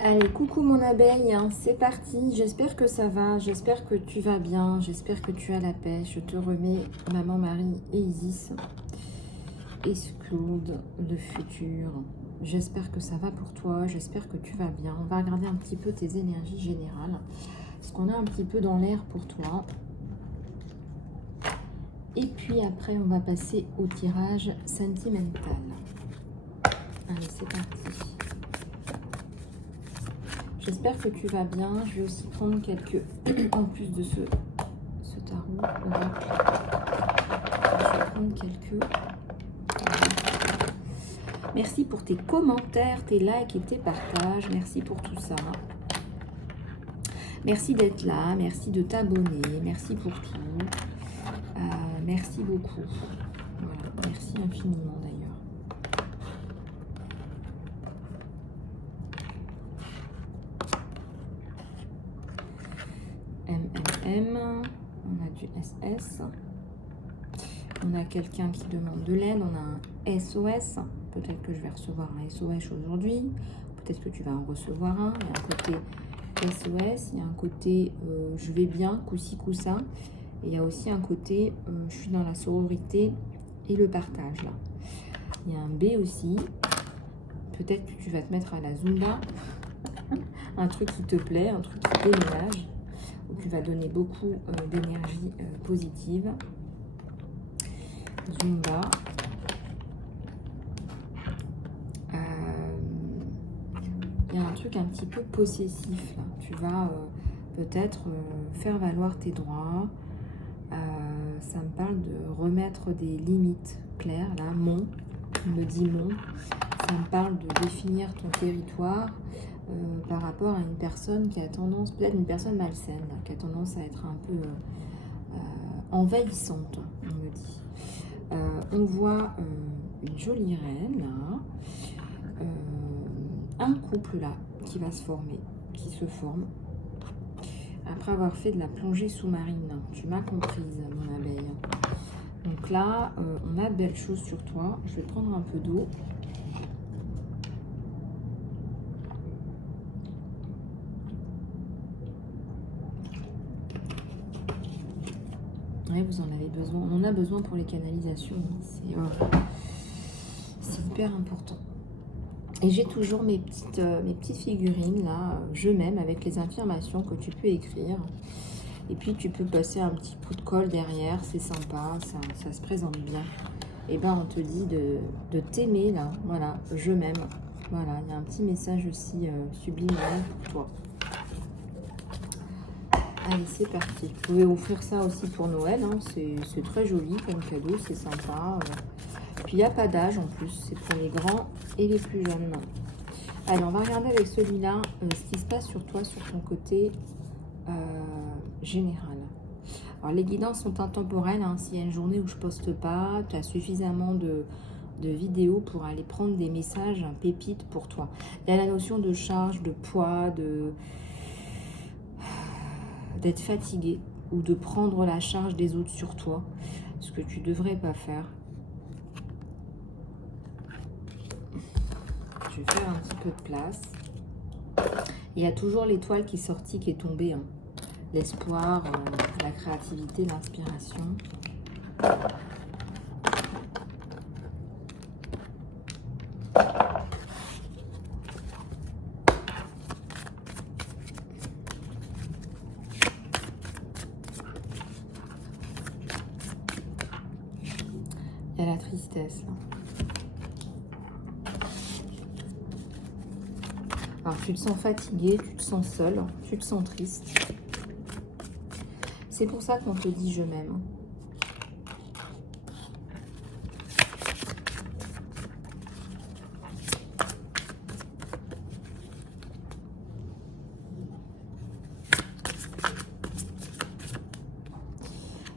Allez, coucou mon abeille, hein, c'est parti. J'espère que ça va, j'espère que tu vas bien, j'espère que tu as la paix. Je te remets Maman Marie et Isis. Exclude le futur. J'espère que ça va pour toi, j'espère que tu vas bien. On va regarder un petit peu tes énergies générales. Ce qu'on a un petit peu dans l'air pour toi. Et puis après, on va passer au tirage sentimental. Allez, c'est parti. J'espère que tu vas bien. Je vais aussi prendre quelques... en plus de ce tarot, je vais prendre quelques... Merci pour tes commentaires, tes likes et tes partages. Merci pour tout ça. Merci d'être là. Merci de t'abonner. Merci pour tout. Merci beaucoup. Voilà. Merci infiniment d'ailleurs. On a du SS. On a quelqu'un qui demande de l'aide. On a un SOS. Peut-être que je vais recevoir un SOS aujourd'hui. Peut-être que tu vas en recevoir un. Il y a un côté SOS. Il y a un côté je vais bien, coup-ci, coup-ça. Et il y a aussi un côté je suis dans la sororité et le partage. Là. Il y a un B aussi. Peut-être que tu vas te mettre à la Zumba. Un truc qui te plaît, un truc qui déménage. Où tu vas donner beaucoup d'énergie positive. Zumba. Il y a un truc un petit peu possessif. Là. Tu vas peut-être faire valoir tes droits. Ça me parle de remettre des limites claires. Là, il me dit mon. Ça me parle de définir ton territoire par rapport à une personne qui a tendance, peut-être une personne malsaine, là, qui a tendance à être un peu envahissante, on me dit. On voit une jolie reine, là, un couple là qui va se former, qui se forme. Après avoir fait de la plongée sous-marine, tu m'as comprise, mon abeille. Donc là, on a de belles choses sur toi. Je vais prendre un peu d'eau. Ouais, vous en avez besoin. On en a besoin pour les canalisations. C'est hyper important. Et j'ai toujours mes petites figurines là, je m'aime, avec les affirmations que tu peux écrire. Et puis tu peux passer un petit coup de colle derrière, c'est sympa, ça se présente bien. Et ben on te dit de t'aimer là, voilà, je m'aime. Voilà, il y a un petit message aussi subliminal pour toi. Allez, c'est parti. Vous pouvez offrir ça aussi pour Noël, hein. C'est très joli comme cadeau, c'est sympa. Puis il n'y a pas d'âge en plus, c'est pour les grands et les plus jeunes. Allez, on va regarder avec celui-là ce qui se passe sur toi, sur ton côté général. Alors les guidances sont intemporelles, hein. S'il y a une journée où je poste pas, tu as suffisamment de vidéos pour aller prendre des messages pépites pour toi. Il y a la notion de charge, de poids, d'être fatigué ou de prendre la charge des autres sur toi, ce que tu devrais pas faire. Je vais faire un petit peu de place. Il y a toujours l'étoile qui est sortie, qui est tombée. Hein. L'espoir, la créativité, l'inspiration. Il y a la tristesse. Là. Alors, tu te sens fatigué, tu te sens seul, tu te sens triste. C'est pour ça qu'on te dit « je m'aime ».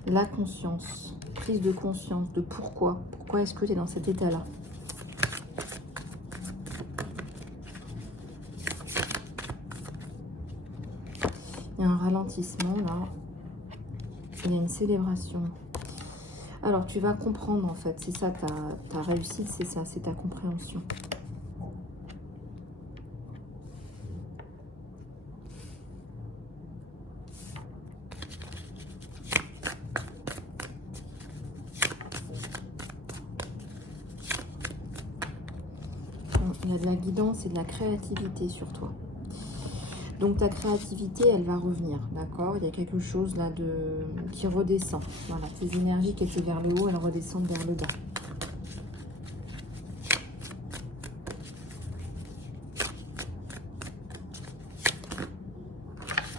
La conscience, prise de conscience de pourquoi. Pourquoi est-ce que tu es dans cet état-là? Il y a un ralentissement là. Il y a une célébration. Alors tu vas comprendre en fait. C'est ça ta réussite, c'est ça, c'est ta compréhension. Il y a de la guidance et de la créativité sur toi. Donc ta créativité, elle va revenir, d'accord? Il y a quelque chose là qui redescend. Voilà, tes énergies qui étaient vers le haut, elles redescendent vers le bas.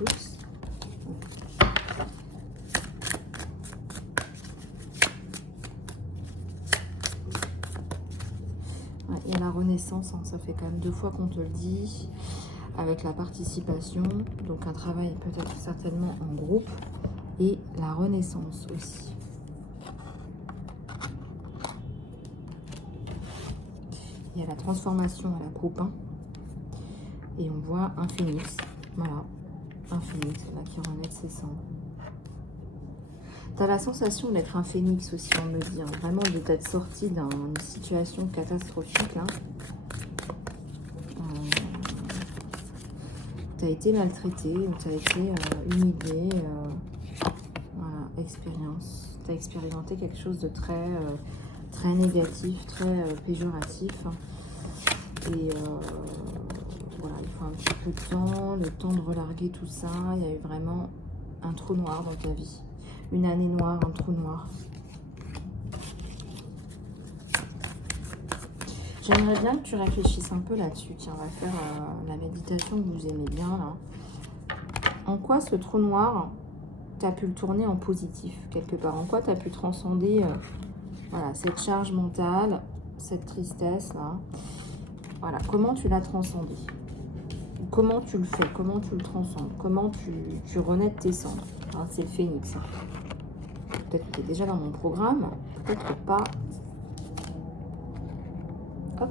Oups. Ouais, il y a la renaissance, hein, ça fait quand même 2 fois qu'on te le dit. Avec la participation, donc un travail peut-être certainement en groupe, et la renaissance aussi. Il y a la transformation à la groupe 1, et on voit un phénix, voilà, un phénix là qui renaît de ses cendres. Tu as la sensation d'être un phénix aussi, on me dit, hein, vraiment de t'être sorti d'une situation catastrophique là. Tu as été maltraité, ou tu as été humilié, voilà, expérience. Tu as expérimenté quelque chose de très, très négatif, très péjoratif. Et voilà, il faut un petit peu de temps, le temps de relarguer tout ça. Il y a eu vraiment un trou noir dans ta vie. Une année noire, un trou noir. J'aimerais bien que tu réfléchisses un peu là-dessus. Tiens, on va faire la méditation que vous aimez bien là. En quoi ce trou noir, tu as pu le tourner en positif quelque part? En quoi tu as pu transcender voilà, cette charge mentale, cette tristesse là? Voilà, comment tu l'as transcendé? Comment tu le fais? Comment tu le transcendes? Comment tu renais de tes cendres? Hein, c'est le phénix. Peut-être que tu es déjà dans mon programme, peut-être pas. Hop.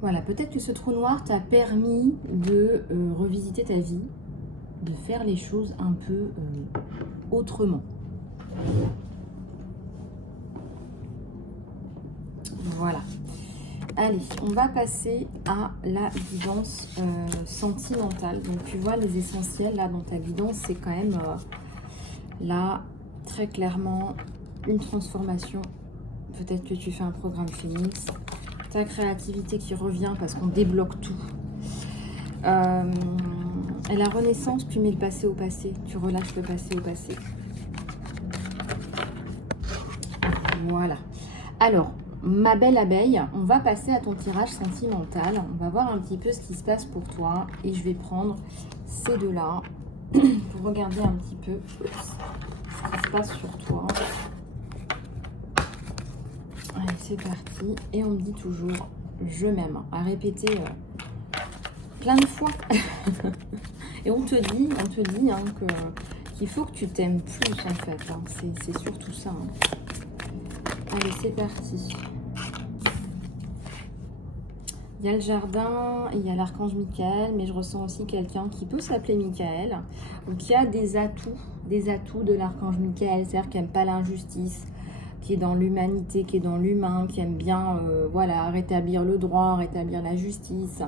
Voilà, peut-être que ce trou noir t'a permis de revisiter ta vie, de faire les choses un peu autrement. Voilà. Allez, on va passer à la guidance sentimentale. Donc, tu vois, les essentiels, là, dans ta guidance, c'est quand même, là, très clairement, une transformation. Peut-être que tu fais un programme Phoenix. Ta créativité qui revient parce qu'on débloque tout. Et la renaissance, tu mets le passé au passé. Tu relâches le passé au passé. Voilà. Alors, ma belle abeille, on va passer à ton tirage sentimental. On va voir un petit peu ce qui se passe pour toi. Et je vais prendre ces deux-là pour regarder un petit peu ce qui se passe sur toi. Allez, c'est parti. Et on me dit toujours, je m'aime. À répéter plein de fois. Et on te dit hein, qu'il faut que tu t'aimes plus en fait. Hein. C'est surtout ça. Hein. Allez, c'est parti. Il y a le jardin, il y a l'archange Michael, mais je ressens aussi quelqu'un qui peut s'appeler Michael, ou qui a des atouts de l'archange Michael, c'est-à-dire qui n'aime pas l'injustice, qui est dans l'humanité, qui est dans l'humain, qui aime bien voilà, rétablir le droit, rétablir la justice,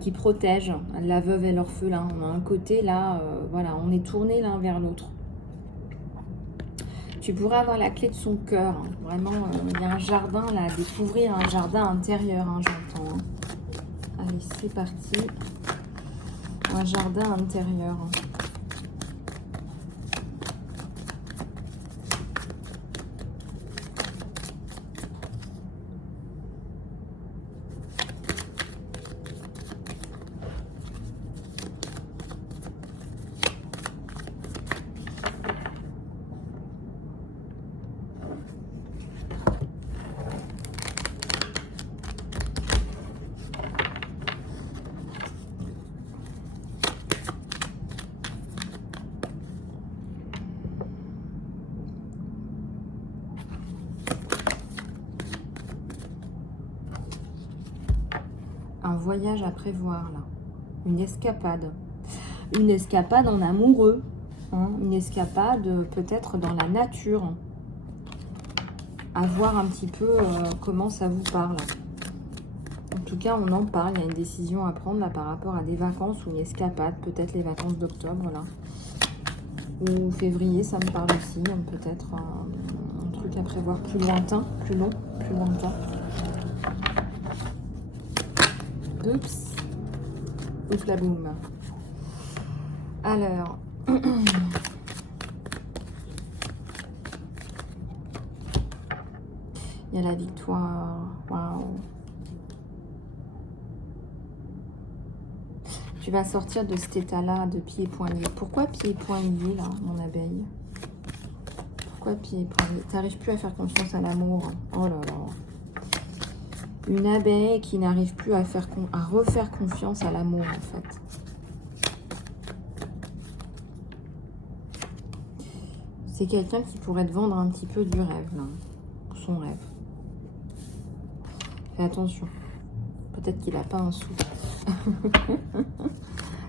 qui protège la veuve et l'orphelin. On a un côté là, voilà, on est tourné l'un vers l'autre. Tu pourrais avoir la clé de son cœur. Hein. Vraiment, il y a un jardin là, à découvrir un jardin intérieur, hein, j'entends. Hein. Allez, c'est parti. Un jardin intérieur. Hein. Un voyage à prévoir là, une escapade en amoureux, hein, une escapade peut-être dans la nature, à voir un petit peu comment ça vous parle. En tout cas, on en parle, il y a une décision à prendre là par rapport à des vacances ou une escapade, peut-être les vacances d'octobre là, ou février, ça me parle aussi, peut-être un truc à prévoir plus lointain, plus long, plus lointain. Oups. Oups la boum. Alors. Il y a la victoire. Waouh. Tu vas sortir de cet état-là de pieds et poignets. Pourquoi pieds et poignets, là, mon abeille? Pourquoi pieds et poignets? Tu n'arrives plus à faire confiance à l'amour. Oh là là. Une abeille qui n'arrive plus à refaire confiance à l'amour, en fait. C'est quelqu'un qui pourrait te vendre un petit peu du rêve, là. Son rêve. Fais attention. Peut-être qu'il n'a pas un sou.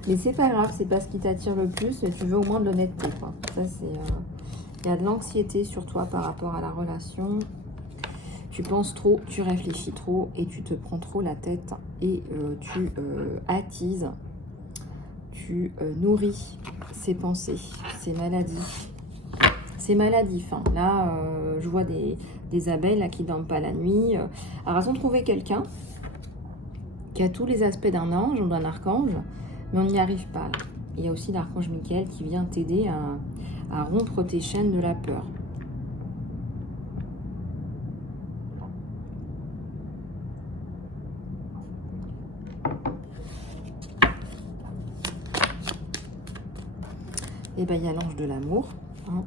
Mais c'est pas grave, c'est pas ce qui t'attire le plus. Tu veux au moins de l'honnêteté, quoi. Ça, c'est... Il y a de l'anxiété sur toi par rapport à la relation. Tu penses trop, tu réfléchis trop et tu te prends trop la tête et tu attises, tu nourris ces pensées, ces maladies. C'est maladif. Hein. Là, je vois des abeilles là, qui ne dorment pas la nuit. Alors, elles ont trouvé quelqu'un qui a tous les aspects d'un ange ou d'un archange, mais on n'y arrive pas. Là. Il y a aussi l'archange Michael qui vient t'aider à rompre tes chaînes de la peur. Et bien, il y a l'ange de l'amour hein,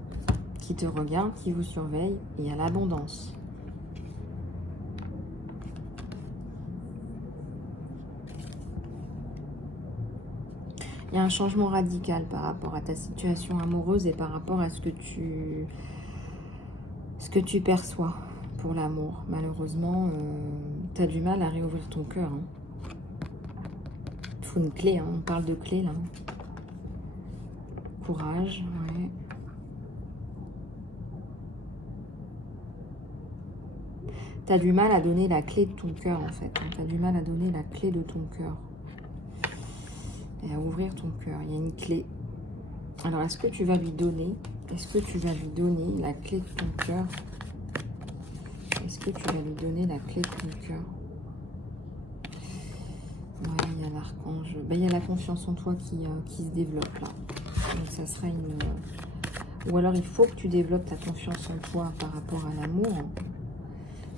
qui te regarde, qui vous surveille, et il y a l'abondance. Il y a un changement radical par rapport à ta situation amoureuse et par rapport à ce que tu perçois pour l'amour. Malheureusement, tu as du mal à réouvrir ton cœur. Il faut une clé, on parle de clé là. Courage, ouais. Tu as du mal à donner la clé de ton cœur en fait. Tu as du mal à donner la clé de ton cœur. Et à ouvrir ton cœur. Il y a une clé. Alors, est-ce que tu vas lui donner? Est-ce que tu vas lui donner la clé de ton cœur? Est-ce que tu vas lui donner la clé de ton cœur? Ouais, il y a l'archange. Ben, il y a la confiance en toi qui se développe là. Donc, ça sera une... Ou alors, il faut que tu développes ta confiance en toi par rapport à l'amour.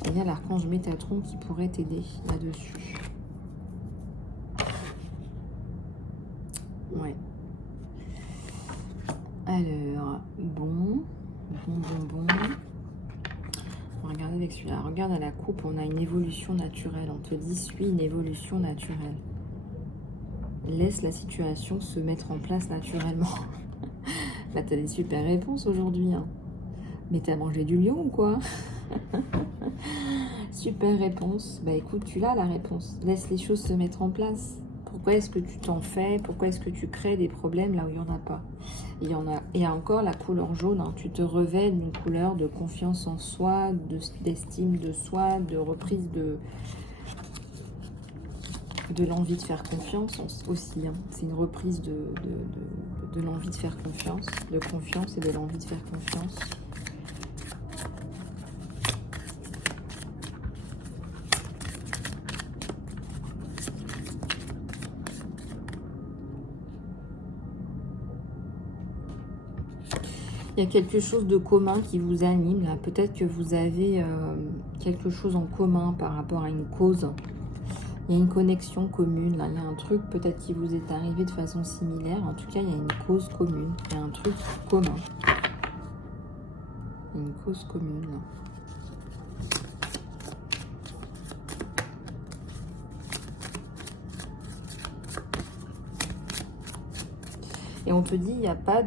Et il y a l'archange Métatron qui pourrait t'aider là-dessus. Ouais. Alors, bon. On va regarder avec celui-là. Regarde à la coupe, on a une évolution naturelle. On te dit, suis une évolution naturelle. Laisse la situation se mettre en place naturellement. Là, tu as des super réponses aujourd'hui. Mais t'as mangé du lion ou quoi? Super réponse. Bah écoute, tu l'as la réponse. Laisse les choses se mettre en place. Pourquoi est-ce que tu t'en fais? Pourquoi est-ce que tu crées des problèmes là où il n'y en a pas? Il y en a. Et encore la couleur jaune, tu te revêts d'une couleur de confiance en soi, d'estime de soi, de reprise de l'envie de faire confiance aussi. C'est une reprise de l'envie de faire confiance, de confiance et de l'envie de faire confiance. Il y a quelque chose de commun qui vous anime là. Peut-être que vous avez quelque chose en commun par rapport à une cause. Il y a une connexion commune là. Il y a un truc peut-être qui vous est arrivé de façon similaire. En tout cas, il y a une cause commune. Il y a un truc commun. Une cause commune là. Et on te dit, il n'y a pas...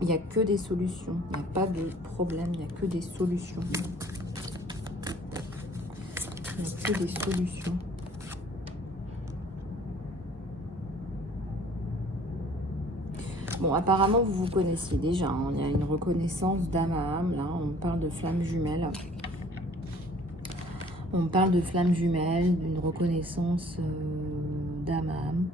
Il n'y a que des solutions. Il n'y a pas de problème. Il n'y a que des solutions. Il n'y a que des solutions. Bon, apparemment, vous vous connaissiez déjà. Il y a une reconnaissance d'âme à âme. Là, on parle de flammes jumelles. On parle de flammes jumelles, d'une reconnaissance d'âme à âme.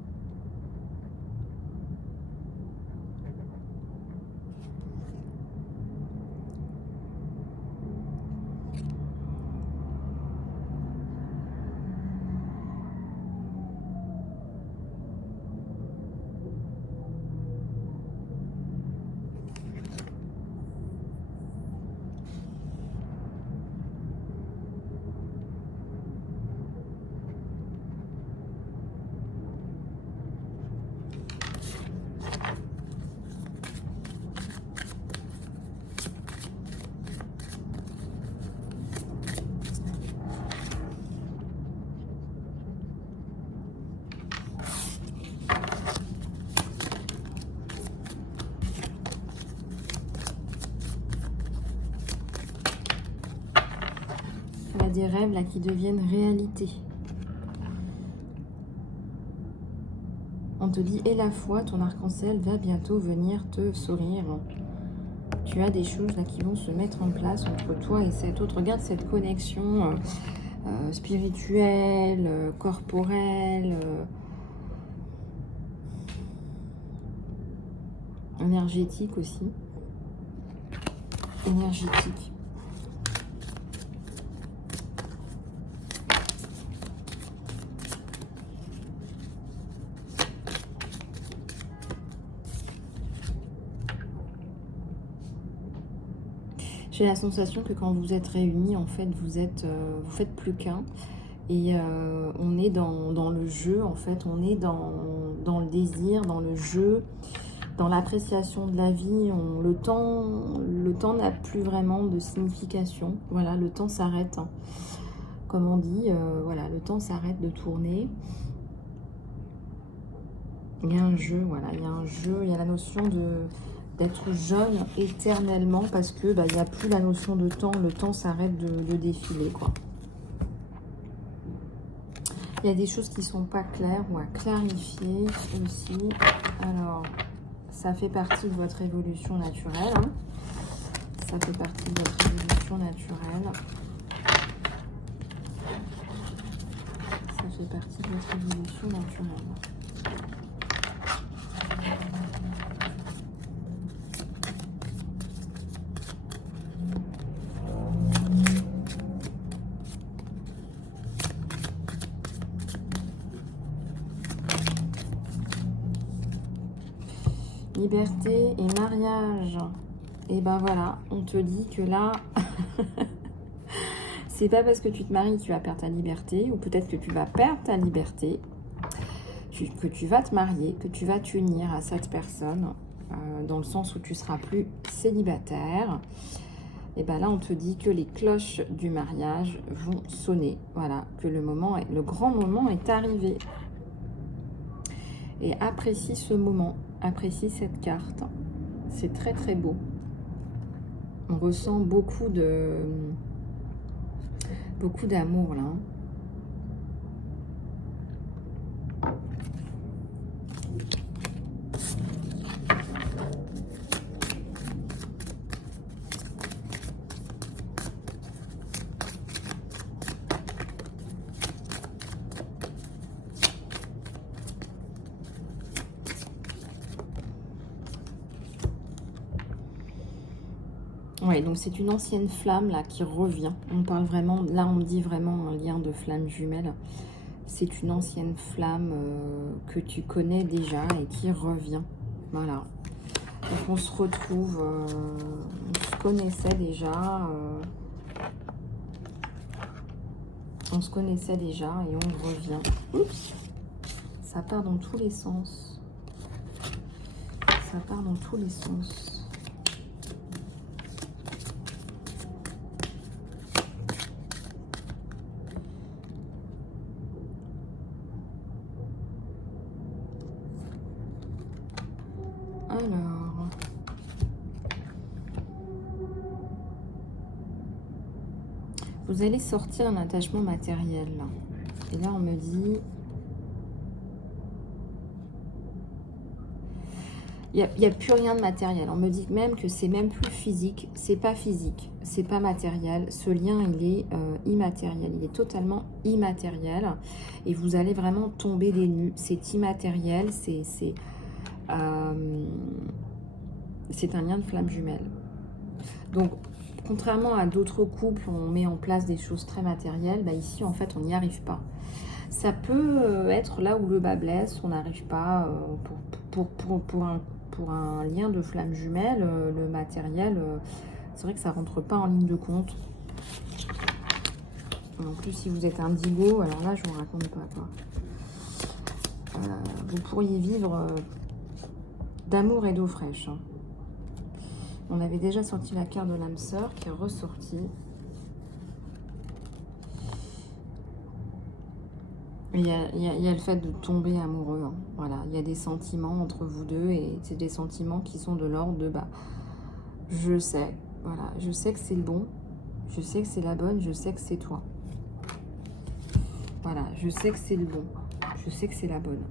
Des rêves là qui deviennent réalité. On te dit, et la foi, ton arc-en-ciel va bientôt venir te sourire. Tu as des choses là qui vont se mettre en place entre toi et cet autre. Regarde cette connexion spirituelle, corporelle, énergétique aussi. Énergétique. J'ai la sensation que quand vous êtes réunis, en fait, vous faites plus qu'un. Et on est dans le jeu, en fait. On est dans le désir, dans le jeu, dans l'appréciation de la vie. Le temps n'a plus vraiment de signification. Voilà, le temps s'arrête. Comme on dit, voilà, le temps s'arrête de tourner. Il y a un jeu, voilà, il y a un jeu, il y a la notion d'être jeune éternellement parce que il n'y a plus la notion de temps. Le temps s'arrête de défiler, quoi. Il y a des choses qui ne sont pas claires ou à clarifier aussi. Alors, ça fait partie de votre évolution naturelle. Hein. Ça fait partie de votre évolution naturelle. Ça fait partie de votre évolution naturelle. Liberté et mariage. Et ben voilà, on te dit que là, c'est pas parce que tu te maries que tu vas perdre ta liberté, ou peut-être que tu vas perdre ta liberté, que tu vas te marier, que tu vas t'unir à cette personne, dans le sens où tu seras plus célibataire. Et ben là, on te dit que les cloches du mariage vont sonner. Voilà, que le grand moment est arrivé. Et apprécie ce moment, apprécie cette carte. C'est très très beau. On ressent beaucoup d'amour là. Ouais, donc c'est une ancienne flamme là qui revient. On parle vraiment, là on me dit vraiment un lien de flamme jumelle. C'est une ancienne flamme que tu connais déjà et qui revient. Voilà. Donc on se retrouve, on se connaissait déjà. On se connaissait déjà et on revient. Oups, ça part dans tous les sens. Ça part dans tous les sens. Alors, vous allez sortir un attachement matériel. Et là, on me dit, il n'y a plus rien de matériel. On me dit même que c'est même plus physique. C'est pas physique, c'est pas matériel. Ce lien, il est immatériel. Il est totalement immatériel. Et vous allez vraiment tomber des nues. C'est immatériel. C'est un lien de flamme jumelle. Donc, contrairement à d'autres couples, on met en place des choses très matérielles. Ici, en fait, on n'y arrive pas. Ça peut être là où le bas blesse. On n'arrive pas pour un lien de flamme jumelle. Le matériel, c'est vrai que ça rentre pas en ligne de compte. En plus, si vous êtes indigo, alors là, je vous raconte pas quoi. Vous pourriez vivre d'amour et d'eau fraîche. Hein. On avait déjà sorti la carte de l'âme sœur qui est ressortie. Il y a le fait de tomber amoureux. Hein. Voilà, il y a des sentiments entre vous deux et c'est des sentiments qui sont de l'ordre de je sais, voilà, je sais que c'est le bon, je sais que c'est la bonne, je sais que c'est toi. Voilà, je sais que c'est le bon, je sais que c'est la bonne.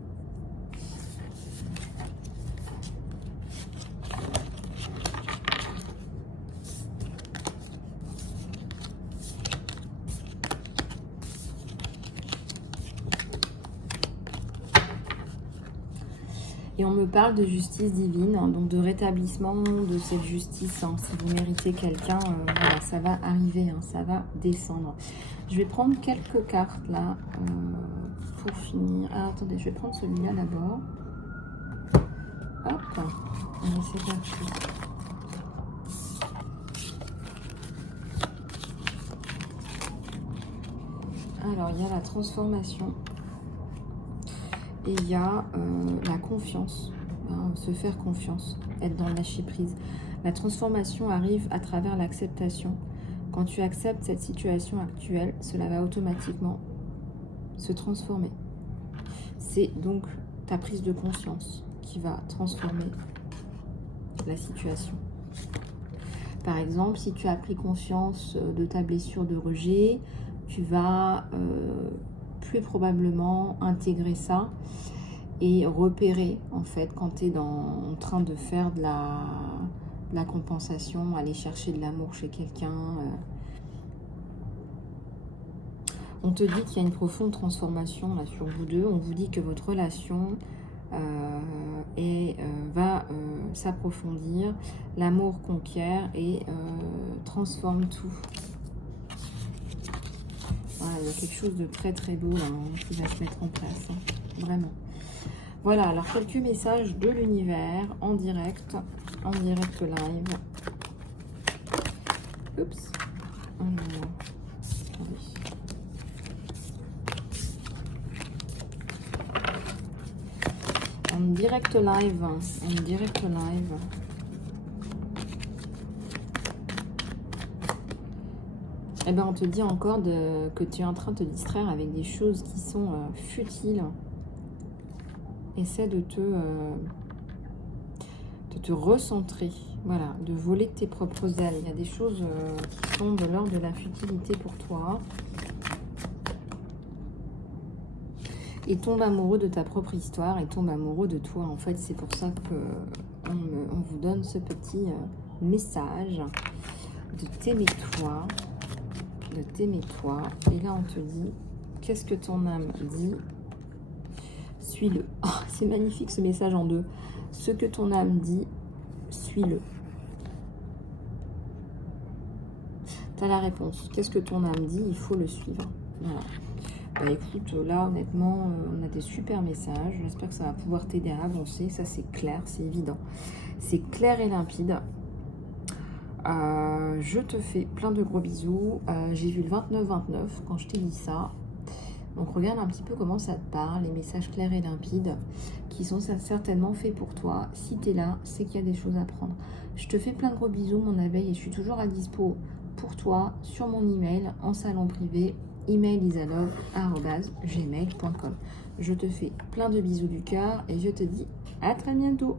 Et on me parle de justice divine, hein, donc de rétablissement de cette justice. Hein. Si vous méritez quelqu'un, voilà, ça va arriver, hein, ça va descendre. Je vais prendre quelques cartes là pour finir. Ah, attendez, je vais prendre celui-là d'abord. Hop, allez, c'est parti. Alors, il y a la transformation. Et il y a la confiance, hein, se faire confiance, être dans le lâcher-prise. La transformation arrive à travers l'acceptation. Quand tu acceptes cette situation actuelle, cela va automatiquement se transformer. C'est donc ta prise de conscience qui va transformer la situation. Par exemple, si tu as pris conscience de ta blessure de rejet, tu vas plus probablement intégrer ça et repérer, en fait, quand tu es en train de faire de la compensation, aller chercher de l'amour chez quelqu'un. On te dit qu'il y a une profonde transformation là sur vous deux. On vous dit que votre relation va s'approfondir. L'amour conquiert et transforme tout. Voilà, il y a quelque chose de très très beau là, qui va se mettre en place. Vraiment. Voilà, alors quelques messages de l'univers en direct live. Oups. En direct live. Eh ben, on te dit encore que tu es en train de te distraire avec des choses qui sont futiles. Essaie de te recentrer, voilà, de voler de tes propres ailes. Il y a des choses qui sont de l'ordre de la futilité pour toi. Et tombe amoureux de ta propre histoire et tombe amoureux de toi. En fait, c'est pour ça qu'on vous donne ce petit message de t'aimer toi. De t'aimer toi. Et là, on te dit, qu'est-ce que ton âme dit? Suis-le. Oh, c'est magnifique ce message en deux. Ce que ton âme dit, suis-le. Tu as la réponse. Qu'est-ce que ton âme dit? Il faut le suivre. Voilà. Bah, écoute, là, honnêtement, on a des super messages. J'espère que ça va pouvoir t'aider à avancer. Ça, c'est clair, c'est évident. C'est clair et limpide. Je te fais plein de gros bisous. J'ai vu le 29-29 quand je t'ai dit ça. Donc regarde un petit peu comment ça te parle, les messages clairs et limpides qui sont certainement faits pour toi. Si tu es là, c'est qu'il y a des choses à prendre. Je te fais plein de gros bisous mon abeille et je suis toujours à dispo pour toi sur mon email en salon privé, email.isalove@gmail.com. Je te fais plein de bisous du cœur et je te dis à très bientôt.